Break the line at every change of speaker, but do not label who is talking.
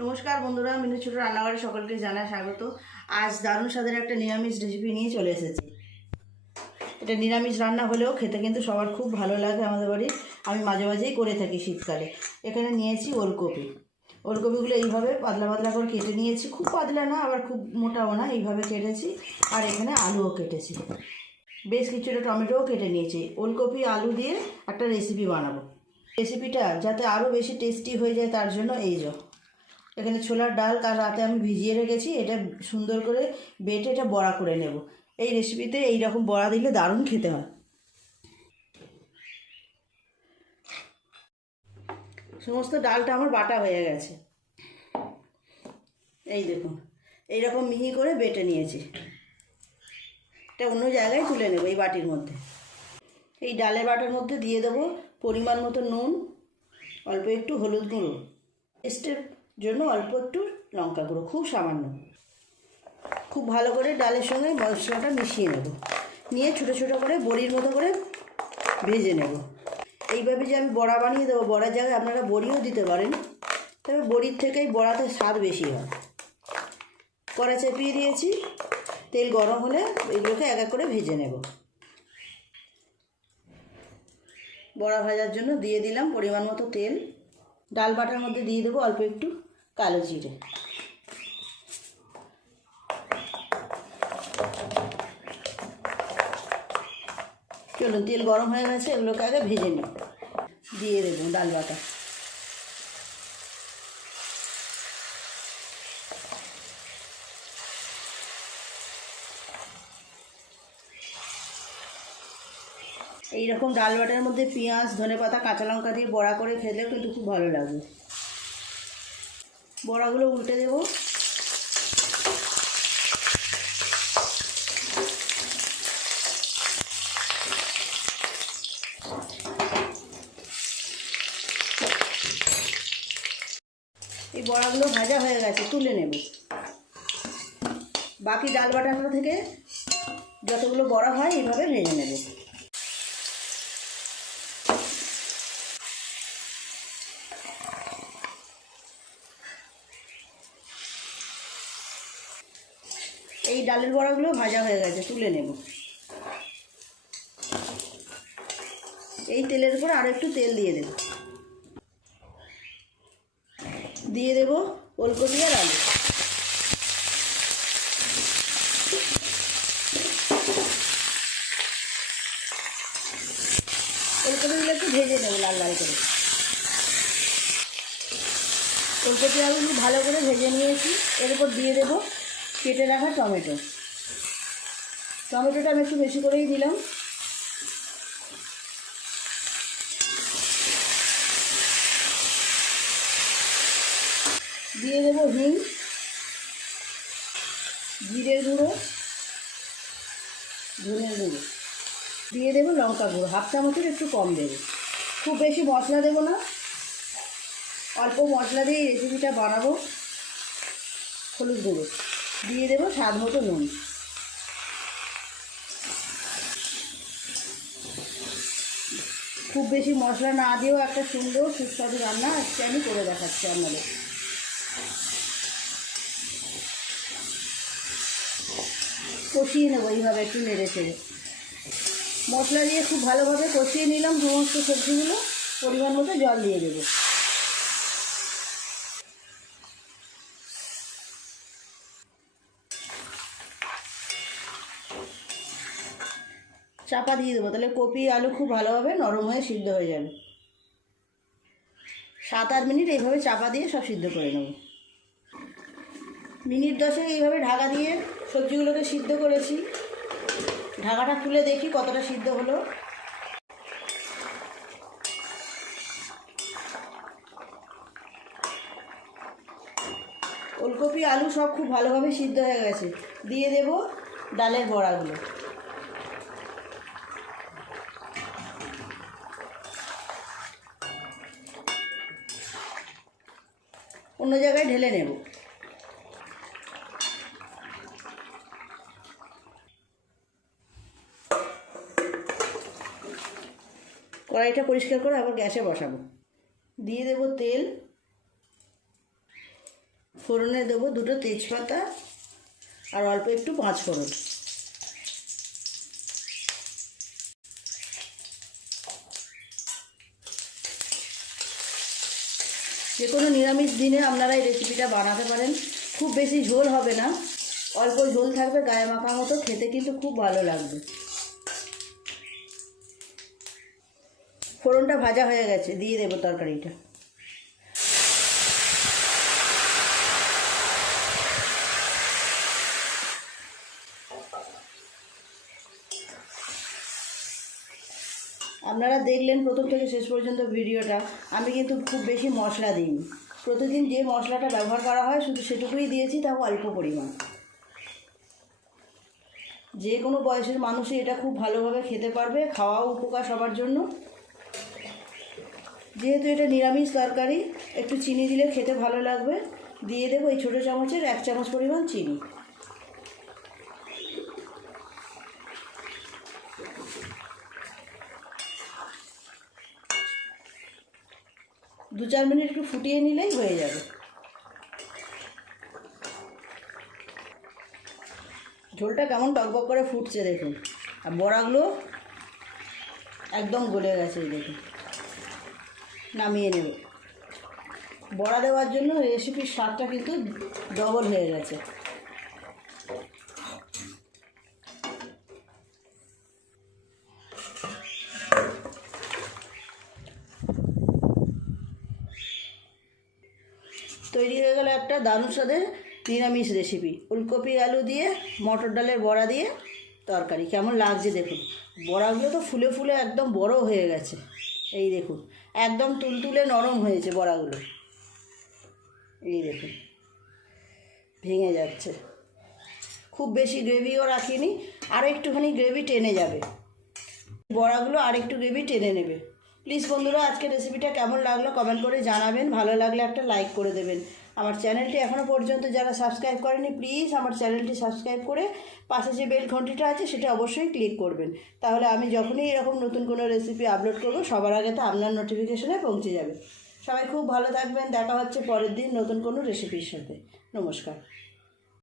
নমস্কার বন্ধুরা, মিনু ছোটো রান্নাঘরে সকলকে জানাই স্বাগত। আজ দারুণ স্বাদের একটা নিরামিষ রেসিপি নিয়ে চলে এসেছি। এটা নিরামিষ রান্না হলেও খেতে কিন্তু সবার খুব ভালো লাগে আমাদের বাড়ি। আমি মাঝে মাঝেই করে থাকি শীতকালে। এখানে নিয়েছি ওলকপি। ওলকপিগুলো এইভাবে পাতলা পাতলা করে কেটে নিয়েছি। খুব পাতলা না, আবার খুব মোটাও না, এইভাবে কেটেছি। আর এখানে আলুও কেটেছি। বেশ কিছুটা টমেটোও কেটে নিয়েছি। ওলকপি, আলু দিয়ে একটা রেসিপি বানাবো। রেসিপিটা যাতে আরও বেশি টেস্টি হয়ে যায়, তার জন্য এই যো। এখানে ছোলার ডাল কাল রাতে আমি ভিজিয়ে রেখেছি, এটা সুন্দর করে বেটে এটা বড়া করে নেব। এই রেসিপিতে এই রকম বড়া দিলে দারুণ খেতে হয়। সমস্ত ডালটা আমার বাটা হয়ে গেছে। এই দেখুন, এইরকম মিহি করে বেটে নিয়েছি। এটা অন্য জায়গায় তুলে নেব এই বাটির মধ্যে। এই ডালের বাটার মধ্যে দিয়ে দেবো পরিমাণ মতো নুন, অল্প একটু হলুদ গুঁড়ো। টেস্টের জন্য অল্প একটু লঙ্কা গুঁড়ো, খুব সামান্য। খুব ভালো করে ডালের সঙ্গে মশলাটা মিশিয়ে নেব। নিয়ে ছোটো ছোটো করে বড়ির মতো করে ভেজে নেব। এইভাবে যে আমি বড়া বানিয়ে দেবো, বড়ার জায়গায় আপনারা বড়িও দিতে পারেন। তবে বড়ির থেকেই বড়াতে স্বাদ বেশি হয়। কড়া চেপিয়ে দিয়েছি, তেল গরম হলে এগুলোকে এক এক করে ভেজে নেব। বড়া ভাজার জন্য দিয়ে দিলাম পরিমাণ মতো তেল। ডাল বাটার মধ্যে দিয়ে দেবো অল্প একটু। কালো জিরে। চলুন তেল গরম হয়ে গেছে, এগুলোকে আগে ভেজে নিই। দিয়ে দেবো ডাল বাটা এইরকম ডাল বাটার মধ্যে পেঁয়াজ ধনে পাতা কাঁচা লঙ্কা দিয়ে বড়া করে খেলে কিন্তু খুব ভালো লাগবে বড়াগুলো উল্টে দেব। এই বড়াগুলো ভাজা হয়ে গেছে, তুলে নেব। বাকি ডাল বাটাগুলো থেকে যতগুলো বড়া হয়, এইভাবে ভেজে নেব। ডালের বড়াগুলো ভাজা হয়ে গেছে, তুলে নেব। এই তেলের উপর আরও একটু তেল দিয়ে দেব। দিয়ে দেব ওলকপি আর আলু। ওলকপিগুলো একটু ভেজে নেব লাল লাল করে। ওলকপি আলুগুলো ভালো করে ভেজে নিয়েছি, এর উপর দিয়ে দেবো কেটে রাখা টমেটো। টমেটোটা আমি একটু বেশি করেই দিলাম। দিয়ে দেবো হিং, জিরের গুঁড়ো, ধনের গুঁড়ো। দিয়ে দেবো লঙ্কা গুঁড়ো, হাফ চামচের একটু কম দেবো। খুব বেশি মশলা দেবো না। অল্প মশলা দিয়ে রেসিপিটা বানাবো। হলুদ গুঁড়ো। দিয়ে দেবো স্বাদ মতো নুন। খুব বেশি মশলা না দিয়েও একটা সুন্দর সুস্বাদু রান্না আজকে আমি করে দেখাচ্ছি আপনাদের। কষিয়ে নেব এইভাবে একটু নেড়ে চেড়ে। মশলা দিয়ে খুব ভালোভাবে কষিয়ে নিলাম সমস্ত সবজিগুলো। পরিমাণ মতো জল দিয়ে দেবো। চাপা দিয়ে দেবো, তাহলে কপি আলু খুব ভালোভাবে নরম হয়ে সিদ্ধ হয়ে যাবে। সাত আট মিনিট এইভাবে চাপা দিয়ে সব সিদ্ধ করে নেব। মিনিট দশেক এইভাবে ঢাকা দিয়ে সবজিগুলোকে সিদ্ধ করেছি। ঢাকাটা খুলে দেখি কতটা সিদ্ধ হলো। ওলকপি, আলু সব খুব ভালোভাবে সিদ্ধ হয়ে গেছে। দিয়ে দেব ডালের বড়াগুলো। অন্য জায়গায় ঢেলে নেব। কড়াইটা পরিষ্কার করে আবার গ্যাসে বসাবো। দিয়ে দেব তেল। ফোড়নে দেবো দুটো তেজপাতা আর অল্প একটু পাঁচ ফোড়ন যে কোনো নিরামিষ দিনে আপনারা এই রেসিপিটা বানাতে পারেন। খুব বেশি ঝোল হবে না। অল্প ঝোল থাকবে, গায়ে মাখা মতো, খেতে কিন্তু খুব ভালো লাগবে। ফোড়নটা ভাজা হয়ে গেছে, দিয়ে দেবো তরকারিটা। আপনারা দেখলেন প্রথম থেকে শেষ পর্যন্ত ভিডিওটা। আমি কিন্তু খুব বেশি মশলা দিইনি। প্রতিদিন যে মশলাটা ব্যবহার করা হয়, শুধু সেটুকুই দিয়েছি, তাও অল্প পরিমাণ। যে কোনো বয়সের মানুষই এটা খুব ভালোভাবে খেতে পারবে, খাওয়াও উপকার সবার জন্য। যেহেতু এটা নিরামিষ তরকারি, একটু চিনি দিলে খেতে ভালো লাগবে। দিয়ে দেবো এই ছোটো চামচের এক চামচ পরিমাণ চিনি। দু চার মিনিট একটু ফুটিয়ে নিলেই হয়ে যাবে। ঝোলটা কেমন টকবক করে ফুটছে দেখুন। আর বড়াগুলো একদম গলে গেছে দেখুন। নামিয়ে নেবে। বড়া দেওয়ার জন্য রেসিপির স্বাদটা কিন্তু ডবল হয়ে গেছে তৈরি হয়ে গেল একটা দারুণ স্বাদের নিরামিষ রেসিপি ফুলকপি, আলু দিয়ে, মটর ডালের বড়া দিয়ে তরকারি। কেমন লাগছে দেখুন। বড়াগুলো তো ফুলে ফুলে একদম বড় হয়ে গেছে। এই দেখুন, একদম তুলতুলে নরম হয়েছে বড়াগুলো। এই দেখুন, ভেঙে যাচ্ছে। খুব বেশি গ্রেভিও রাখিনি, আর একটুখানি গ্রেভি টেনে যাবে। বড়াগুলো আর একটু গ্রেভি টেনে নেবে। প্লিজ বন্ধুরা আজকে রেসিপিটা কেমন লাগল কমেন্ট করে জানাবেন। ভালো লাগলে একটা লাইক করে দেবেন। আমার চ্যানেলটি এখনও পর্যন্ত যারা সাবস্ক্রাইব করেনি প্লিজ আমার চ্যানেলটি সাবস্ক্রাইব করে পাশে যে বেল ঘন্টিটা আছে সেটা অবশ্যই ক্লিক করবেন। তাহলে আমি যখনই এরকম নতুন কোনো রেসিপি আপলোড করব, সবার আগে তো আপনার নোটিফিকেশনে পৌঁছে যাবে। সবাই খুব ভালো থাকবেন, দেখা হচ্ছে পরের দিন নতুন কোনো রেসিপির সাথে। নমস্কার।